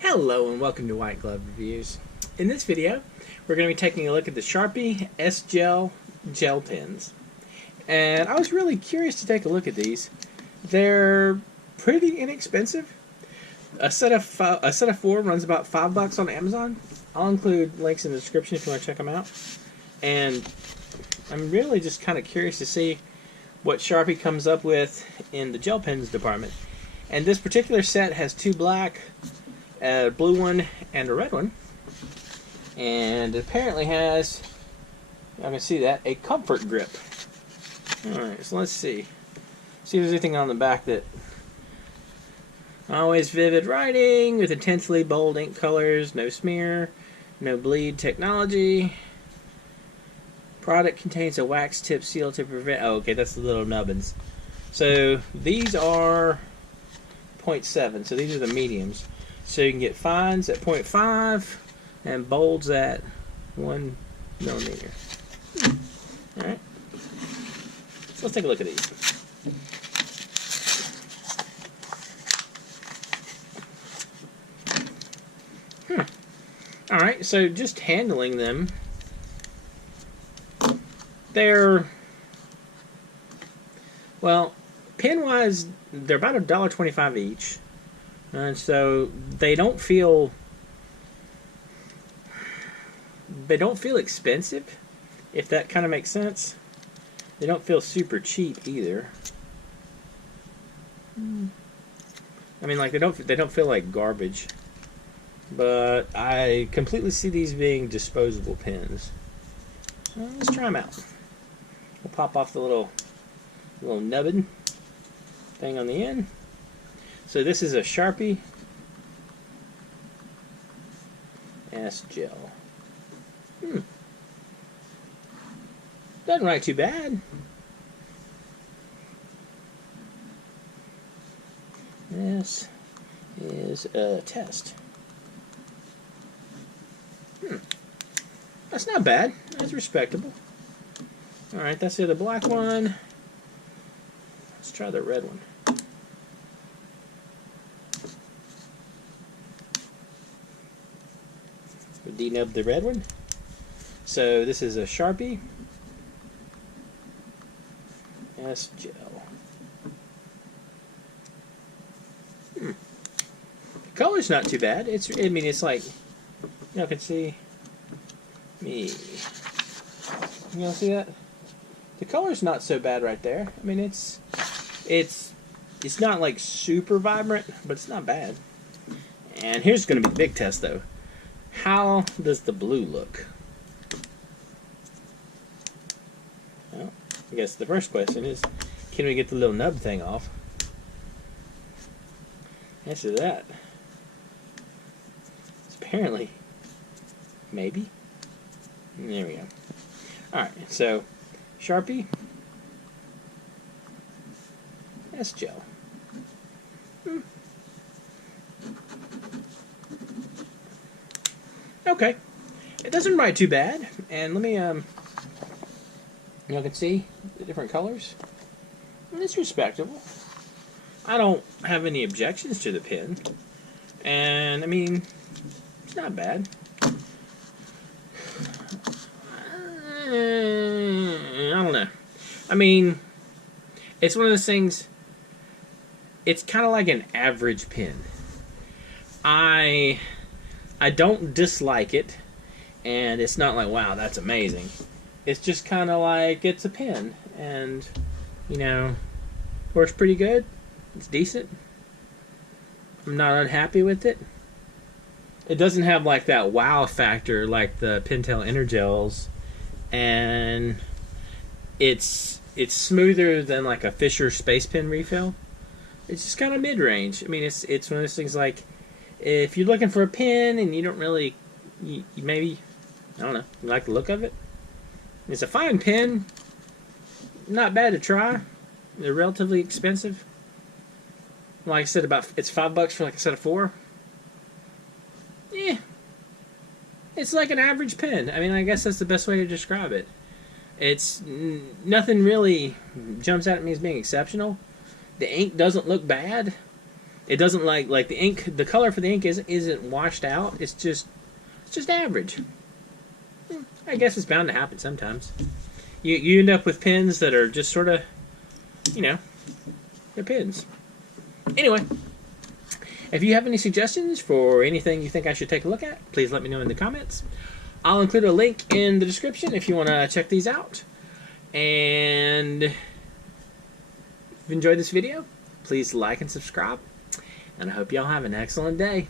Hello and welcome to White Glove Reviews. In this video, we're going to be taking a look at the Sharpie S-Gel gel pens. And I was really curious to take a look at these. They're pretty inexpensive. A set of four runs about $5 on Amazon. I'll include links in the description if you want to check them out. And I'm really just kind of curious to see what Sharpie comes up with in the gel pens department. And this particular set has two black, a blue one, and a red one. And it apparently has, I can see that, a comfort grip. Alright, so let's see. See if there's anything on the back that... Always vivid writing with intensely bold ink colors, no smear, no bleed technology. Product contains a wax tip seal to prevent... Oh, okay, that's the little nubbins. So these are 0.7, so these are the mediums. So you can get fines at 0.5 and bolds at 1 millimeter. Alright. So let's take a look at these. Alright, so just handling them, they're, well, pen-wise, they're about $1.25 each. And so they don't feel expensive, if that kind of makes sense. They don't feel super cheap either. I mean, like they don't feel like garbage. But I completely see these being disposable pens. Well, let's try them out. We'll pop off the little nubbin thing on the end. So this is a Sharpie S-Gel. Doesn't write too bad. This is a test. That's not bad. That's respectable. Alright, that's the other black one. Let's try the red one. We'll denub the red one. So this is a Sharpie S-Gel. The color's not too bad. I mean, it's like, you can see me. You know, see that? The color's not so bad right there. I mean, it's not like super vibrant, but it's not bad. And here's going to be the big test, though. How does the blue look? Well, I guess the first question is, can we get the little nub thing off? Answer to that. Apparently, maybe. There we go. Alright, so Sharpie S-Gel. Okay. It doesn't write too bad. And let me, you can see the different colors. And it's respectable. I don't have any objections to the pen. And, I mean, it's not bad. I don't know. I mean, it's one of those things, it's kind of like an average pen. I don't dislike it, and it's not like, wow, that's amazing. It's just kind of like, it's a pen, and, you know, works pretty good. It's decent. I'm not unhappy with it. It doesn't have like that wow factor like the Pentel Energels, and it's smoother than like a Fisher Space Pen refill. It's just kind of mid-range. I mean, it's one of those things like, if you're looking for a pen and you don't really, you maybe, I don't know, you like the look of it. It's a fine pen. Not bad to try. They're relatively expensive. Like I said, it's $5 for like a set of four. Yeah, it's like an average pen. I mean, I guess that's the best way to describe it. It's nothing really jumps out at me as being exceptional. The ink doesn't look bad. It doesn't like the ink. The color for the ink isn't washed out. It's just average. I guess it's bound to happen sometimes. You end up with pens that are just sort of, you know, they're pens. Anyway, if you have any suggestions for anything you think I should take a look at, please let me know in the comments. I'll include a link in the description if you want to check these out. And if you've enjoyed this video, please like and subscribe. And I hope y'all have an excellent day.